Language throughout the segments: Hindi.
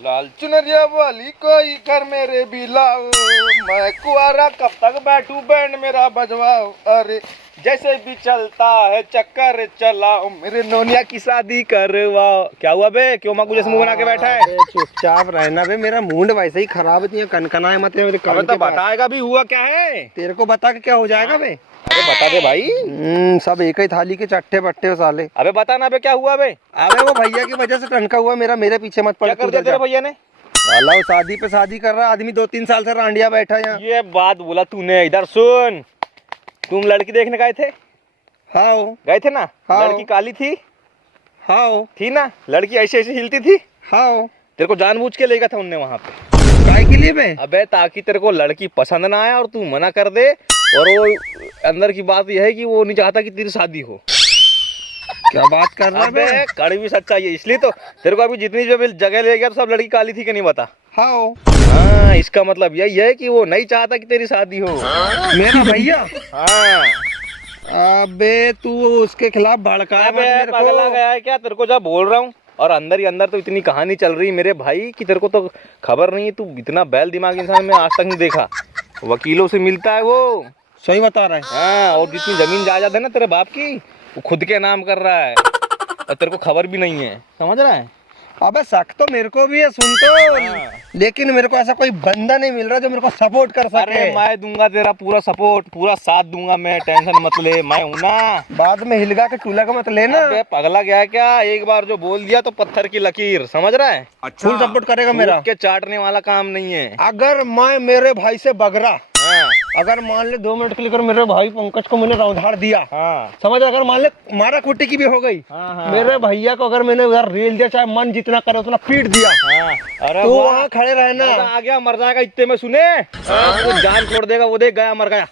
लाल चुनरिया वाली कोई घर मेरे भी लाओ, मैं कुआरा कब तक बैठूं बैंड मेरा बजवाओ। अरे जैसे भी चलता है चक्कर चलाओ, मेरे नोनिया की शादी करवाओ। क्या हुआ बे, क्यों माकू जैसे मुंह बना के बैठा है? चुपचाप रहना बे, मेरा मूड वैसे ही खराब है, कनकना है मत मेरे कान के पास। बताएगा भी हुआ क्या है? तेरे को बता के क्या हो जाएगा बे? अरे बता दे भाई। सब एक ही थाली के चट्टे बट्टे हो साले। अबे बता ना बे, क्या हुआ बे? अबे वो भैया की वजह से टनका हुआ मेरा, मेरे पीछे मत पड़। क्या कर दिया तेरे भैया ने? साला वो शादी पे शादी कर रहा आदमी, 2-3 साल से रांडिया बैठा यहाँ। ये बात बोला तूने। इधर सुन, तुम लड़की देखने गए थे? हाँ गए थे ना? हाँ। लड़की काली थी? हाँ थी ना? लड़की ऐसे ऐसे हिलती थी? हाँ। तेरे को जानबूझ के ले गया था उनने वहां पे। काय के लिए बे? अबे ताकि तेरे को लड़की पसंद ना आए और तू मना कर दे, और वो अंदर की बात यह है कि वो नहीं चाहता कि तेरी शादी हो। क्या बात कर रहा अबे है? कड़वी सच्चाई है, इसलिए तो तेरे को अभी जितनी जो भी जगह ले गया तो सब लड़की काली थी कि नहीं बता। हाँ। हाँ, इसका मतलब यही है कि वो नहीं चाहता कि तेरी शादी हो। मेरा भैया? हाँ। अबे तू उसके खिलाफ भड़काया मत मेरे को। पगला गया है क्या? तेरे को जब बोल रहा हूँ, और अंदर ही अंदर तो इतनी कहानी चल रही मेरे भाई कि तेरे को तो खबर नहीं है। तू इतना बैल दिमाग इंसान मैं आज तक नहीं देखा। वकीलों से मिलता है वो। सही बता रहा है। हाँ, और जितनी जमीन जायदाद है ना तेरे बाप की, वो खुद के नाम कर रहा है और तेरे को खबर भी नहीं है। समझ रहा है? अबे शक तो मेरे को भी है, सुन तो, लेकिन मेरे को ऐसा कोई बंदा नहीं मिल रहा जो मेरे को सपोर्ट कर सके। अरे मैं दूंगा तेरा पूरा सपोर्ट, पूरा साथ दूंगा मैं, टेंशन मत ले, मैं हूं ना। बाद में हिलगा के टूला का मत लेना। अबे पगला गया क्या? एक बार जो बोल दिया तो पत्थर की लकीर, समझ रहा है? फुल सपोर्ट करेगा मेरा। के चाटने वाला काम नहीं है। अगर मैं मेरे भाई से बगरा, हाँ। अगर मान ले 2 मिनट के लिए मेरे भाई पंकज को मैंने उधार दिया, हाँ। समझ, अगर मान ले मारा कुट्टी की भी हो गई, हाँ। मेरे भैया को अगर मैंने उधर रेल दिया, चाहे मन जितना करे उतना पीट दिया, हाँ। अरे तो वहाँ खड़े रहना। आ गया, मर जाएगा इतने में सुने। वो जान छोड़ देगा, वो देख गया मर गया।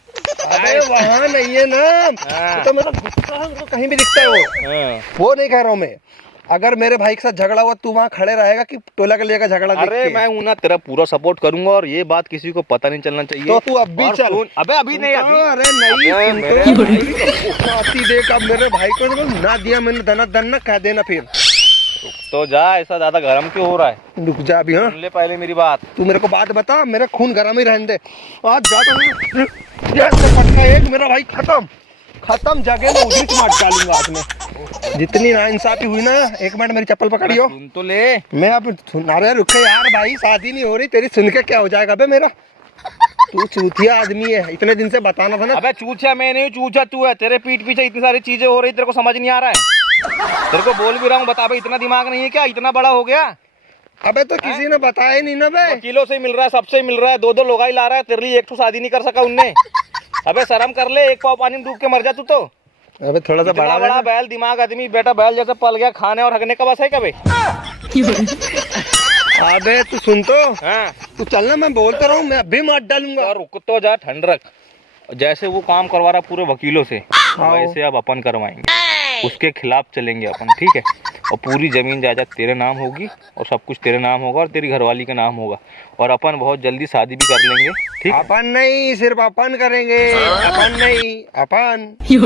अबे वहाँ नहीं है ना, तो मेरा कहीं भी दिखता है वो नहीं कह रहा हूँ मैं। अगर मेरे भाई के साथ झगड़ा हुआ, तू वहाँ खड़े रहेगा कि टोला के लेकर झगड़ा? अरे मैं हूं ना, तेरा पूरा सपोर्ट करूंगा, और ये बात किसी को पता नहीं चलना चाहिए। तो तू अब भी चल। अबे अभी नहीं, अभी। अरे नहीं, आती देख, अब मेरे भाई को ना दिया मैंने धना धन कह देना फिर। तो जा, ऐसा ज्यादा गर्म क्यों हो रहा है? रुक जा अभी। हाँ, सुन ले पहले मेरी बात। तू मेरे को बात बता, मेरा खून गर्म ही रहने दे। आज जा पटका एक, मेरा भाई खत्म जगह में उधर मार डालूंगा आज में। जितनी नाइंसाफी हुई ना, 1 मिनट मेरी चप्पल पकड़ियो। सुन तो ले। मैं अब अरे रुके यार भाई, शादी नहीं हो रही तेरी, सुन के क्या हो जाएगा बे मेरा? तू चूतिया आदमी है, इतने दिन से बताना था ना। अबे चूचा मैं नहीं, चूचा तू है। तेरे पीठ पीछे इतनी सारी चीजें हो रही, तेरे को समझ नहीं आ रहा है? तेरे को बोल भी रहा हूँ, बता भाई, इतना दिमाग नहीं है क्या? इतना बड़ा हो गया। अबे तो किसी ने बताया ही नहीं ना बे। वकीलों से मिल रहा है, सबसे मिल रहा है, 2-2 लोगाई ला रहा है, तेरे लिए एक तो शादी नहीं कर सका उनने। अबे शर्म कर ले, एक पाव पानी में डूब के मर जा तू तो। अबे थोड़ा सा बड़ा बैल दिमाग आदमी, बेटा बैल जैसे पल गया, खाने और हगने का बस है कभी? अबे तू सुन तो। हाँ। तू चलना, मैं बोलता रहा हूँ, मैं अभी मार डालूंगा। और रुक तो जा, ठंड रख। जैसे वो काम करवा रहा पूरे वकीलों से, वैसे अब अपन करवाएंगे, उसके खिलाफ चलेंगे अपन, ठीक है? और पूरी जमीन जायदाद तेरे नाम होगी, और सब कुछ तेरे नाम होगा, और तेरी घरवाली का नाम होगा, और अपन बहुत जल्दी शादी भी कर लेंगे, ठीक? अपन नहीं, सिर्फ अपन करेंगे। अपन नहीं, अपन। तू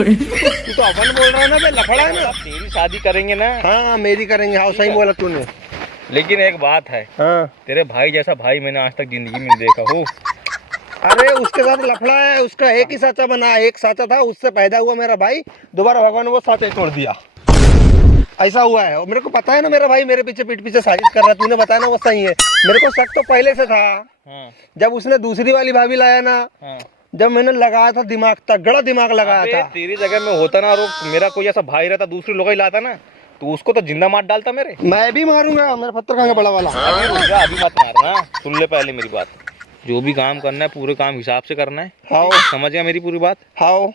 तो अपन बोल रहा है ना बे, लफड़ा है ना। तेरी शादी करेंगे ना? हाँ मेरी करेंगे। हाँ सही बोला तूने। लेकिन एक बात है, हाँ। तेरे भाई जैसा भाई मैंने आज तक जिंदगी में देखा हो। अरे उसके साथ लफड़ा है, उसका एक ही साचा बना, एक साचा था, उससे पैदा हुआ मेरा भाई, दोबारा भगवान ने वो साचा तोड़ दिया, ऐसा हुआ है। और मेरे को पता है ना, मेरा भाई मेरे पीछे पीठ पीछे साजिश कर रहा है, तूने बताया ना वो सही है। मेरे को शक तो पहले से था। हाँ। जब उसने दूसरी वाली भाभी लाया ना, हाँ। जब मैंने लगाया था दिमाग, तगड़ा दिमाग लगाया था। तेरी जगह में होता ना, और मेरा कोई ऐसा भाई रहता, दूसरी लोग ही लाता ना, तो उसको तो जिंदा मार डालता मेरे। मैं भी मारूंगा, मेरा पत्थर खाएगा बड़ा वाला। अभी रुक जा, अभी मत मारना, सुन ले पहले मेरी बात। जो भी काम करना है पूरे काम हिसाब से करना है। हाँ। समझ गया मेरी पूरी बात? हाँ।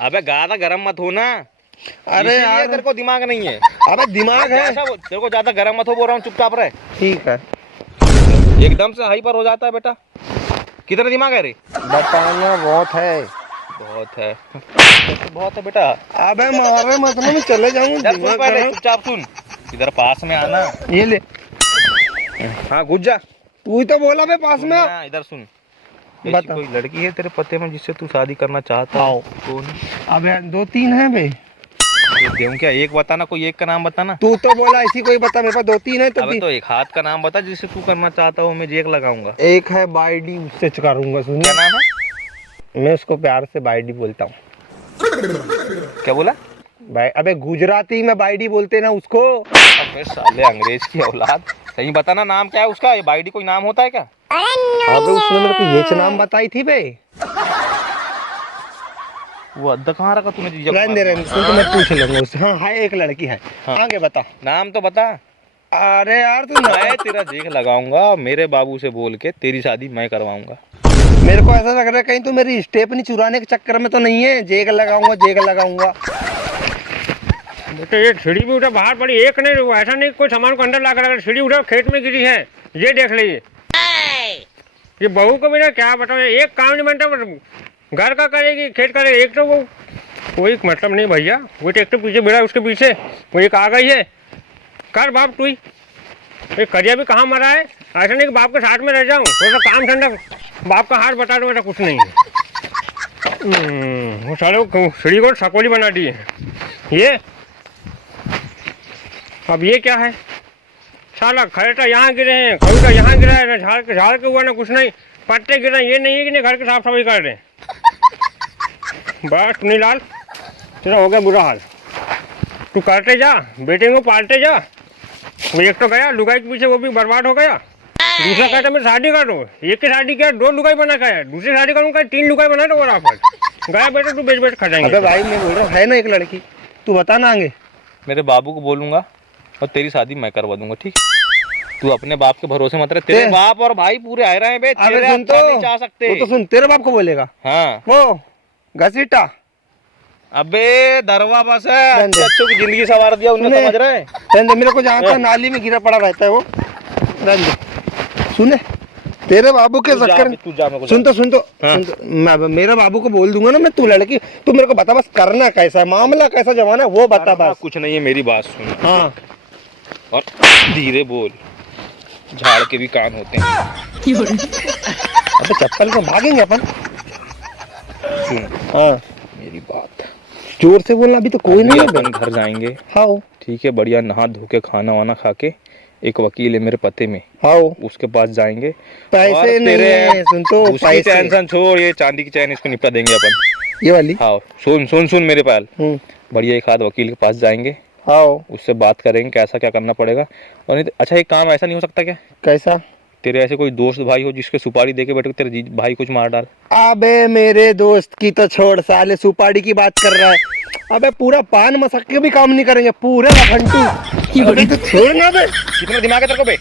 अबे ज्यादा गरम मत हो ना। अरे यार तेरे को दिमाग नहीं है। अबे दिमाग है। तेरे को ज्यादा गरम मत हो, बोल रहा हूँ, चुपचाप रहे। ठीक है। एकदम से हाइपर हो जाता है बेटा। कितना दिमाग है रे? बताना बहुत है। बहुत है, बहुत है बेटा। अबे मारे मतलब मैं चले जाऊंगा। चुपचाप सुन, इधर पास में आना। ये ले। हाँ घुस जा। तू ही तो बोला बे पास में। इधर सुन, कोई लड़की है तेरे पते में जिससे तू शादी करना चाहता हो? कौन? अबे 2-3 है बे। क्यों क्या एक बताना, कोई एक का नाम बताना। तू तो बोला ऐसी कोई बता, मेरे पास 2-3 है तो अबे तो एक हाथ का नाम बता जिसे तू करना चाहता हो, मैं जेक लगाऊंगा। एक है बाईडी, उससे करूंगा। सुनिए, क्या नाम है? मैं उसको प्यार से बाईडी बोलता हूँ। क्या बोला? भाई अबे गुजराती में बाईडी बोलते ना उसको। अबे साले अंग्रेज की औलाद, सही बताना नाम क्या है उसका। ये बाईडी कोई नाम होता है क्या? अबे उसने मेरे को ये नाम बताई थी बे। वो अद्दा कहाँ रखा तूने? रहने सुन, तो मैं पूछ लूंगा उससे। हाँ है, एक लड़की है। हाँ। आगे बता। नाम तो बता। अरे यार तू मैं तेरा जेक लगाऊंगा, मेरे बाबू से बोल के तेरी शादी मैं करवाऊंगा। मेरे को ऐसा लग रहा है कहीं तू मेरी स्टेप नहीं चुराने के चक्कर में तो नहीं है। जेक लगाऊंगा, जेक लगाऊंगा। बेटे ये सीढ़ी भी उठा बाहर पड़ी, एक नहीं हुआ, ऐसा नहीं कोई सामान को अंदर ला कर, सीढ़ी उठा खेत में गिरी है, ये देख लीजिए। ये बहू को बिना क्या बताओ, एक काम नहीं बनता, घर का करेगी खेत करेगी। एक तो वो कोई मतलब नहीं भैया, वो तो एक तो पीछे बिड़ा उसके पीछे, वो एक आ गई है। कर बाप तू ही, ये करिया भी कहाँ मरा है। ऐसा नहीं कि बाप के साथ में रह जाऊँ, वो तो काम ठंडा बाप का हाथ बता दो, मेरा कुछ नहीं है। वो सारे सीढ़ी को सकोली बना दी है ये। अब ये क्या है, साला खरेटा यहाँ गिरे हैं, खरूटा यहाँ गिरा है, ना झाड़ के हुआ ना कुछ नहीं, पत्ते गिरे हैं। ये नहीं है कि नहीं घर की साफ सफाई कर रहे हैं। बस सुनीलाल तेरा हो गया बुरा हाल, तू करते जा, बेटे को पालते जा। वो एक तो गया लुगाई के पीछे, वो भी बर्बाद हो गया। दूसरा कहता मैं शादी कर दूँ, एक की शादी किया 2 लुगाई बना का है, दूसरी शादी करूँगा 3 लुगाई बना दो बराबर। गया बेटे तू बेच बेच खा जाएंगे। अबे भाई मैं बोल रहा हूँ है ना एक लड़की, तू बता ना आगे। मेरे बाबू को बोलूंगा और तेरी शादी मैं करवा दूंगा, ठीक? तू अपने बाप के भरोसे मत रहे, तेरे बाप और भाई पूरे आए रहे हैं बे, अबे तेरे सुन तो, नहीं चाह सकते। वो तो सुन, तेरे बाप को बोलेगा। हाँ वो घसीटा। अबे दरवा बस है, रहने दे। अच्छों की जिंदगी सवार दिया उन्हें, सुने। समझ रहे हैं? रहने दे, मेरे को जहाँ तक नाली में गिरा पड़ा रहता है वो। रहने दे। सुने, तेरे बाबू के चक्कर में तू जा, मेरे को सुन तो हाँ। मैं मेरे बाबू को बोल दूंगा ना मैं, तू लड़की, तू मेरे को बता बस करना कैसा है, मामला कैसा जमाना है वो बता बस। कुछ नहीं है, मेरी बात सुन हाँ और धीरे बोल, झाड़ के भी कान होते हैं। अबे चप्पल को भागेंगे अपन। सुन हाँ मेरी बात, जोर से बोलना, अभी तो कोई नहीं है। अपन घर जाएंगे, हाँ ठीक है, बढ़िया नहा धो के खाना वाना खा के, एक वकील है मेरे पते में, हाँ उसके पास जाएंगे। पैसे और नहीं तेरे है, सुन तो उसकी पैसे। टेंशन छोड़, ये चांदी की चैन इसको निपटा देंगे अपन। ये वाली। हाँ सुन सुन सुन मेरे पाल, हम्म। बढ़िया एक आध वकील के पास जाएंगे, हाँ उससे बात करेंगे कैसा क्या करना पड़ेगा। और नहीं तो, अच्छा एक काम ऐसा नहीं हो सकता क्या, कैसा? तेरे ऐसे कोई दोस्त भाई हो जिसके सुपारी दे के बैठे तेरे भाई कुछ मार डाल? अबे मेरे दोस्त की तो छोड़, साले सुपारी की बात कर रहा है। अबे पूरा पान मसक के भी काम नहीं करेंगे, पूरे लखंटू। अबे तो छोड़ ना बे, कितना दिमाग है तेरे को बे?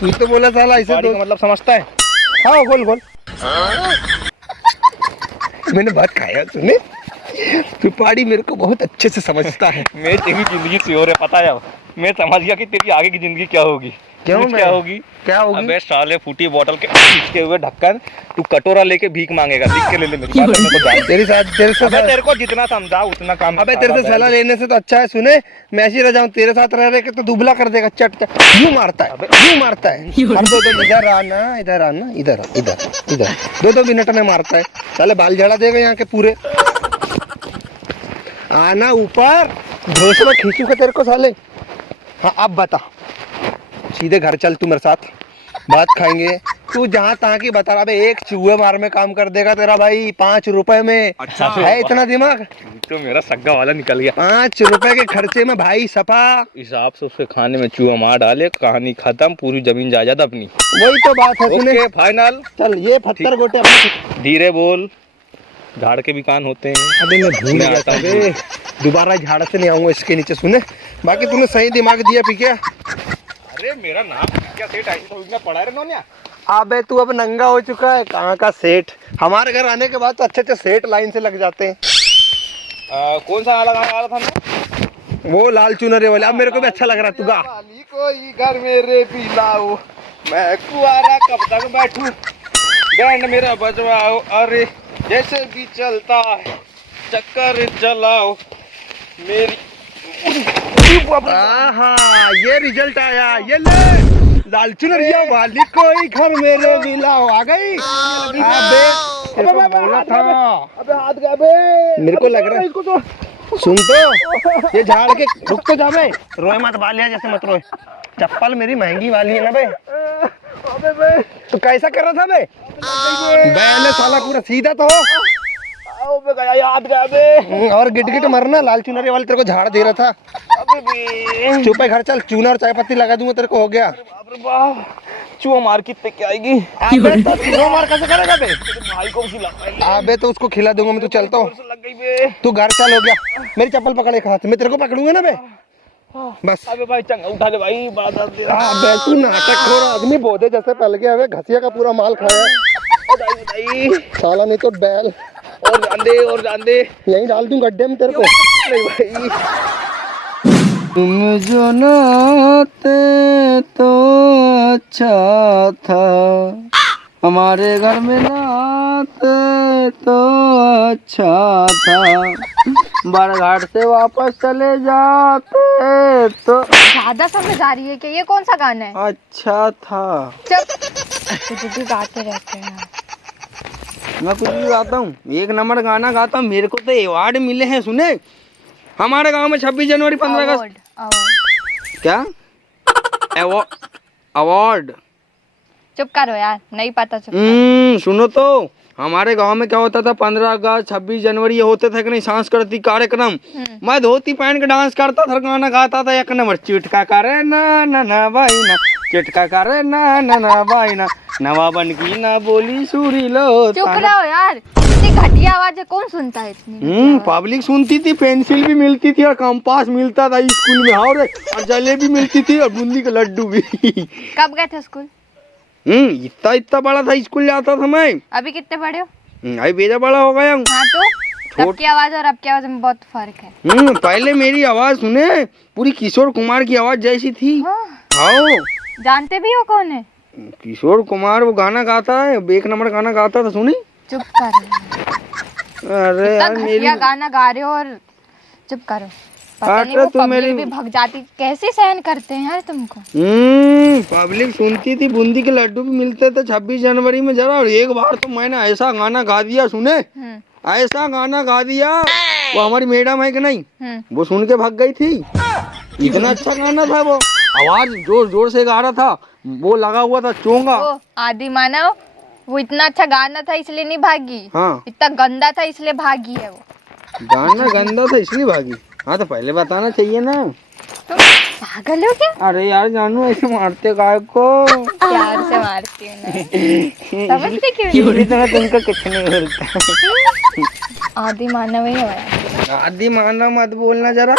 तू तो बोला साला ऐसे सुपारी तो। का मतलब समझता है? हाँ बोल बोल। मैंने बात खाया सुने, सुपारी मेरे को बहुत अच्छे से समझता है। मैं तेरी जिंदगी से हो रहा है पता है, अब मैं समझ गया कि तेरी आगे की जिंदगी क्या होगी। क्यों पूछ बे? क्या होगी? क्या होगी? अबे साले फूटी बोतल के खींचते हुए ढक्कन, तू कटोरा लेके भीख मांगेगा, लिख के ले ले मेरी बात, मेरे को जान। तेरे से अबे तेरे को जितना समझा उतना काम। अबे तेरे से सलाह लेने से तो अच्छा है सुने, मैं ऐसी रह जाऊं तेरे साथ रह के तो दुबला कर देगा, चट यूं मारता है, यूं मारता है। हम दो इधर आना, इधर आना, इधर इधर इधर, 2-2 मिनट में मारता है। साले बाल झड़ा देगा यहाँ के पूरे। आना ऊपर, धोस में खींचूंगा तेरे को साले। हाँ अब बता, सीधे घर चल, तू मेरे साथ बात खाएंगे। तू जहाँ तहाँ की बता रहा, अबे एक चूहे मार में काम कर देगा तेरा भाई 5 रुपए में। अच्छा है इतना दिमाग? तो मेरा सग्गा वाला निकल गया। 5 रुपए के खर्चे में भाई सफा। हिसाब से उसके खाने में चूहा मार डाले, कहानी खत्म, पूरी जमीन जायदाद अपनी। वही तो बात है सुने। Okay final. चल ये 70 गोटे अपने। धीरे बोल, झाड़ के भी कान होते हैं। अबे मैं भूल गया था बे, दोबारा झाड़ से नहीं आऊंगा इसके नीचे सुने। बाकी तूने सही दिमाग दिया पिकिया। अरे मेरा नाम क्या सेठ आई तो इतना पड़ा रे नोनिया। अबे तू अब नंगा हो चुका है, कहाँ का सेठ। हमारे घर आने के बाद तो अच्छे अच्छे सेठ लाइन से लग जाते हैं। कौन सा नाला गाना गा रहा था मैं? वो लाल चुनरे वाले। अब मेरे को भी अच्छा लग रहा है, तू गा। कोई घर मेरे पिलाओ, मैं कुआरा कब तक बैठूं, बैंड मेरा बजवाओ, अरे जैसे भी चलता है चक्कर चलाओ मेरी। हाँ ये रिजल्ट आया, ये ले लाल चुनरिया वाली कोई घर मेरे मिलाओ आ गई। अबे तेरे को बोला था। अबे हाथ गया बे। मेरे को लग रहा है सुन तो, ये झाड़ के रुक तो जा बे, रोए मत, बालिया जैसे मत रोए। चप्पल मेरी महंगी वाली है ना बे। अबे बे तू कैसा कर रहा था बे? बैल साला पूरा सीधा तो हो। याद गया बे। और गिट गिट मरना, लाल चुनरी वाले तेरे को झाड़ दे रहा था। चुप है, घर चल, चूना और चाय पत्ती लगा दूंगा, तेरे को हो गया। चूहा मार कितने क्या आएगी? अबे तो चूहा मार कैसे करेगा बे? भाई को खिला। अबे तो उसको खिला दूंगा मैं, तू चलता हूँ। लग गई बे। तू घर चल, हो गया। मेरी चप्पल पकड़ एक हाथ में, तेरे को पकड़ूंगा ना बे, बस। अबे भाई चंगा उठा ले भाई, बड़ा दर्द दे रहा। अबे तू नाटक हो रहा, आदमी बोधे जैसे पल गया। अबे घसिया का पूरा माल खाया है साला, नहीं तो बैल। और जान दे, और जान दे। यहीं डाल दूं गड्ढे में तेरे को। नहीं भाई। तुम जो नाते तो अच्छा था, हमारे घर में नाते तो अच्छा था, बरघाट से वापस चले जाते तो ज्यादा समझ आ रही है कि ये कौन सा गाना है? अच्छा था। चुप भी गाते रहते हैं। मैं कुछ भी गाता हूँ, एक नंबर गाना गाता हूँ। मेरे को तो अवार्ड मिले हैं, सुने। हमारे गांव में 26 जनवरी 15 अगस्त क्या अवार्ड। चुप करो यार, नहीं पता। चुप सुनो तो, हमारे गांव में क्या होता था, 15 अगस्त 26 जनवरी ये होते थे कि नहीं, सांस्कृतिक कार्यक्रम। मैं धोती पहन के डांस करता था, गाना गाता था एक नंबर। चिटका करे ना ना ना भाई ना, चिटका करे ना ना ना भाई ना, नवा बन की ना बोली सूरी लो। चुप रहो यार, इतनी घटिया आवाज है, कौन सुनता है इतनी? पब्लिक सुनती थी, पेंसिल भी मिलती थी और कंपास मिलता था स्कूल में, और जलेबी मिलती थी और बूंदी का लड्डू भी। कब गए थे स्कूल? इतना इतना बड़ा था स्कूल जाता था मैं। अभी कितने बड़े हो? अभी बेजा बड़ा हो गया हूँ। हाँ तो तब की आवाज और अब की आवाज में बहुत फर्क है। पहले मेरी आवाज सुने, पूरी किशोर कुमार की आवाज जैसी थी। हाँ। जानते भी हो कौन है? किशोर कुमार, वो गाना गाता है, एक नंबर गाना गाता था, सुनी। चुप करो। अरे यार मेरी गाना गा रहे हो और चुप करो। पता नहीं वो पब्लिक भी भग जाती, कैसे सहन करते हैं यार तुमको। पब्लिक सुनती थी, बूंदी के लड्डू भी मिलते थे 26 जनवरी में जरा। और एक बार तो मैंने ऐसा गाना गा दिया, सुने, ऐसा गाना गा दिया, वो हमारी मैडम है कि नहीं, वो सुन के भाग गई थी। इतना अच्छा गाना था वो, आवाज जोर जोर से गा रहा था, वो लगा हुआ था चोंगा। आदि मानव, वो इतना अच्छा गाना था इसलिए नहीं भागी। हाँ, इतना गंदा था इसलिए भागी है वो। गाना गंदा था इसलिए भागी? हाँ तो पहले बताना चाहिए ना। तुम पागल हो क्या? अरे यार जानू, ऐसे मारते गाय को। प्यार से मारती हूँ ना। समझते क्यों नहीं? तुमको कुछ नहीं मिलता। आदि मानव ही है। आदि मानव मत बोलना जरा।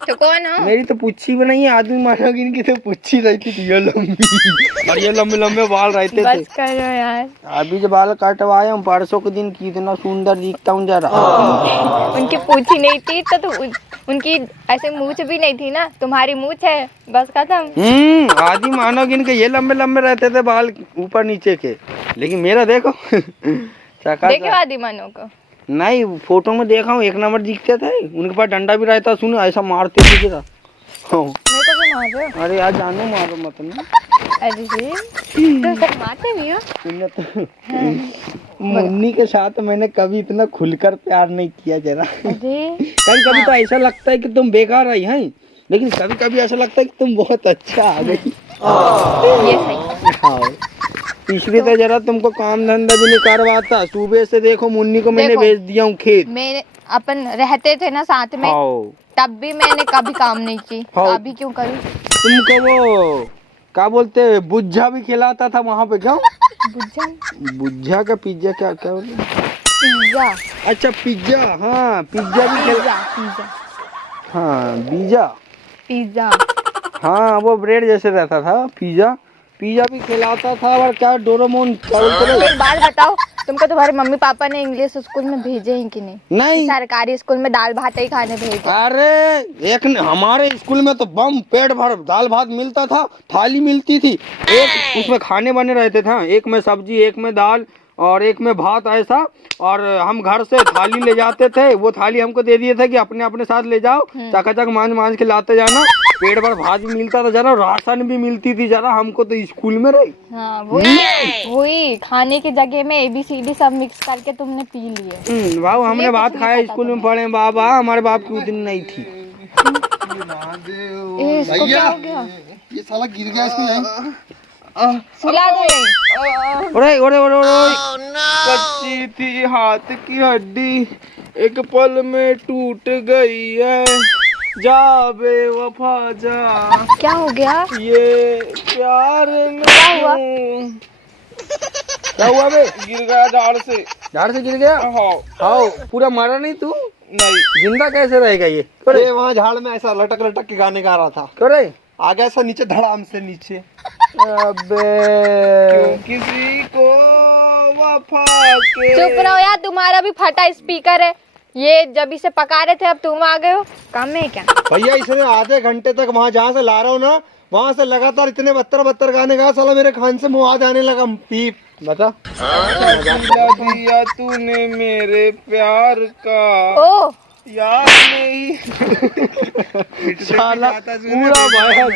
तो कौन हो? मेरी तो पुच्छी भी नहीं है, आदमी मानव की इनकी तो पुच्छी रहती थी, ये लंबी और ये लंबे लंबे बाल रहते थे। बस करो यार। अभी जो बाल कटवाए हम परसों के दिन, कितना सुंदर दिखता हूँ जरा। उनकी पूछी नहीं थी तो उनकी ऐसे मूछ भी नहीं थी ना, तुम्हारी मूछ है, बस खत्म। आदि मानव इनके ये लंबे लंबे रहते थे बाल ऊपर नीचे के, लेकिन मेरा देखो। देखो आदि मानव को नहीं, फोटो में देखा हूँ, एक नंबर दिखते थे। उनके पास डंडा भी रहता, सुनो ऐसा मारते थे जरा। मेरे को भी मार रहे हो? अरे यार जानो, मारो मत ना। अरे तो सब मारते भी हो? मुन्नी के साथ मैंने कभी इतना खुलकर प्यार नहीं किया जरा। अरे कभी कभी तो ऐसा लगता है कि तुम बेकार आई हैं, लेकिन कभी कभी ऐसा लगता है कि तुम बहुत अच्छा आ गई। ये सही। हाँ, इसलिए तो जरा तुमको काम धंधा भी नहीं करवाता। सुबह से देखो मुन्नी को मैंने भेज दिया हूँ खेत। मैंने अपन रहते थे ना साथ में, तब भी मैंने कभी काम नहीं की, तो अभी क्यों करूँ? तुमको वो क्या बोलते, बुज्झा भी खिलाता था वहाँ पे। क्या बुज्झा का पिज्जा, क्या क्या बोलते? पिज्जा। अच्छा पिज्जा, हाँ पिज्जा भी पिज्जा। हाँ बीजा, पिज्जा। हाँ वो ब्रेड जैसे रहता था। पिज्जा भी खिलाता था। और क्या डोरेमोन, एक बात बताओ, तुमको तुम्हारे मम्मी पापा ने इंग्लिश स्कूल में भेजे हैं कि नहीं? नहीं, सरकारी स्कूल में दाल भात ही खाने भेजे। अरे एक हमारे स्कूल में तो बम पेट भर दाल भात मिलता था, थाली मिलती थी, एक उसमें खाने बने रहते थे, एक में सब्जी एक में दाल और एक में भात ऐसा, और हम घर से थाली ले जाते थे, वो थाली हमको दे दिए थे कि अपने अपने साथ ले जाओ, चकाचक मांझ मांझ के लाते जाना। पेट भर भात भी मिलता था जरा, राशन भी मिलती थी जरा, हमको तो स्कूल में रही। हाँ वही खाने की जगह में ABCD सब मिक्स करके तुमने पी लिए। बाबू हमने भात खाया, स्कूल में पढ़े बाबा, हमारे बाप की उस दिन नहीं थी। इसको क्या हो गया? ये साला गिर गया, इसको यहीं सुला दो यहीं। ओरे ओरे ओरे ओरे कच्ची थी हाथ की हड्डी, एक पल में टूट गई है, जा बेवफा जा। क्या हो गया? ये प्यार में क्या हुआ? क्या हुआ बे? गिर गया झाड़ से। झाड़ से गिर गया? हाँ पूरा मरा नहीं तू? नहीं। जिंदा कैसे रहेगा ये? अरे वहाँ झाड़ में ऐसा लटक लटक के गाने गा रहा था। करे आ गया ऐसा नीचे, धड़ाम से नीचे। अबे किसी को वफा के। चुप रहो यार, तुम्हारा भी फटा स्पीकर है। ये जब इसे पका रहे थे, अब तुम आ गए हो। काम में है क्या? भैया इसने आधे घंटे तक वहाँ जहाँ से ला रहा हूँ ना, वहाँ से लगातार इतने बत्तर गाने गा, साला मेरे कान से मुँह आने लगा। पीप बता दिया तूने मेरे प्यार का, ओ याद नहीं। साला पूरा भाया,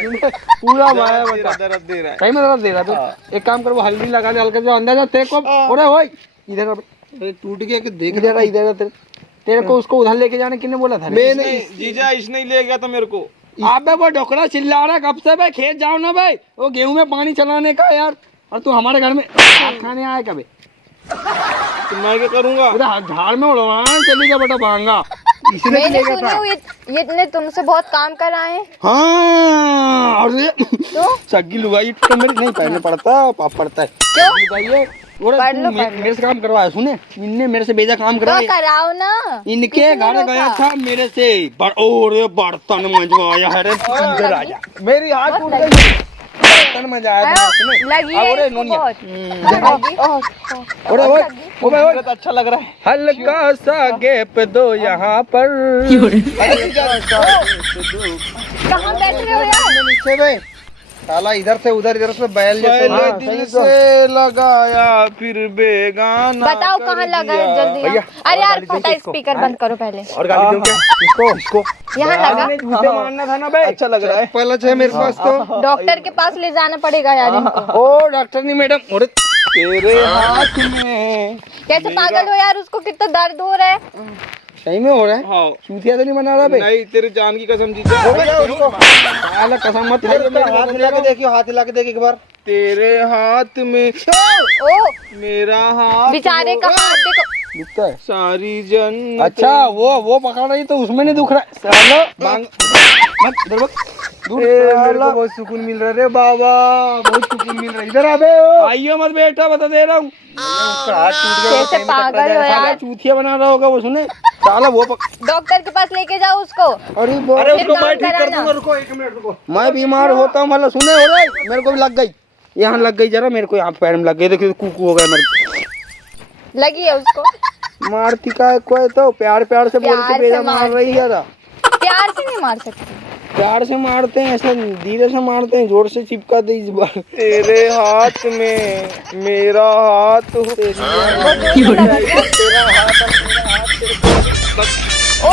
पूरा भाया बता। दर्द दे रहा है। सही में दर्द दे रहा तू? एक काम कर, वो हल्दी लगा दे हल्का जो अंदर जा तेरे को। ओरे ओए इधर आ, टूट गया कि देख इधर आ, इधर आ, तेरे को उसको उधर लेके जाने किसने बोला था? मैं नहीं। जीजा इसने ही ले गया था मेरे को। अबे वो डोकरा चिल्ला रहा कब से? भाई खेत जाओ ना भाई, वो गेहूं में पानी चलाने का यार, और तू हमारे घर में भात खाने आया कभी? तो मैं क्या करूंगा? उधर झाड़ में उड़वाना चली जा बेटा भांगा। इसने मैंने लेगा सुना था। ये इतने तुमसे बहुत काम कराए हैं। हाँ अरे तो सग्गी लुगाई तो मेरे नहीं पहनने पड़ता, पाप पड़ता है। क्यों? लुगाई है, और पढ़ तू लो, मेरे से काम करवाया, सुने इनने मेरे से बेजा काम तो कराया। कराओ ना। इनके किसने घर रोका? गया था मेरे से और बर्तन मंजवाया है रे, इधर आ जा। मेरी हाथ टूट गई, बर्तन मंजवाया था इसने। लगी है अरे इसको नोनिया। बहुत। लगी? ओरे ओए ओए ओए, तो अच्छा लग रहा है। हल्का सा गैप दो यहाँ पर। कहाँ बैठ रहे हो यार? नीचे में साला इधर से उधर से बैल जैसे। हाँ, दिल सही तो। से लगाया फिर बेगाना। बताओ कहाँ लगा है, जल्दी भैया, अरे और यार गाली दो फटा इसको। स्पीकर बंद करो पहले। और गाली दूं क्या? इसको यहाँ लगा। आपने झूठे मारना था ना बे। अच्छा लग रहा है। पहले है मेरे पास तो। डॉक्टर के पास ले जाना पड़ेगा यार इनको। ओ डॉक्टर नहीं मैडम, और तेरे हाथ में। कैसे पागल हो यार, उसको कितना दर्द हो रहा है। सही में हो रहा है? हाँ। चूतिया तो नहीं बना रहा बे? नहीं, तेरी जान की कसम जीजा। साला कसम मत खाइए, मेरी हाथ हिला के देखियो, हाथ हिला के देख एक बार। तेरे हाथ में ओ मेरा हाथ बेचारे का हाथ देखो। दिखता है। सारी जन्नत। अच्छा वो पकड़ रही तो उसमें नहीं दुख रहा है। साला मांग। मत इधर मत दूर। मेरे को बहुत सुकून मिल रहा है रे बाबा, बहुत सुकून मिल रहा है। इधर आ बे। आइयो मत बेटा, बता दे रहा हूँ। उसका हाथ टूट गया। कैसे पागल हो साला यार। चूतिया बना रहा होगा वो, सुने साला वो डॉक्टर के पास लेके जाओ उसको। अरे अरे फिर उसको काम मैं ठीक कर कराना। दूंगा, रुको 1 मिनट रुको। मैं बीमार होता हूँ मतलब, सुने हो रहा है? मेरे को भी लग गई, यहाँ लग गई जरा, मेरे को यहाँ पैर में लग गई, देखो कुकू हो गया मेरे। लगी है उसको। मारती का कोई तो प्यार प्यार से बोल के प्यार बेजा से मार रही है। प्यार से नहीं मार सकती। प्यार से मारते हैं, ऐसा धीरे से मारते हैं, जोर से चिपका दे इस बार। तेरे हाथ में मेरा हाथ हो। ओ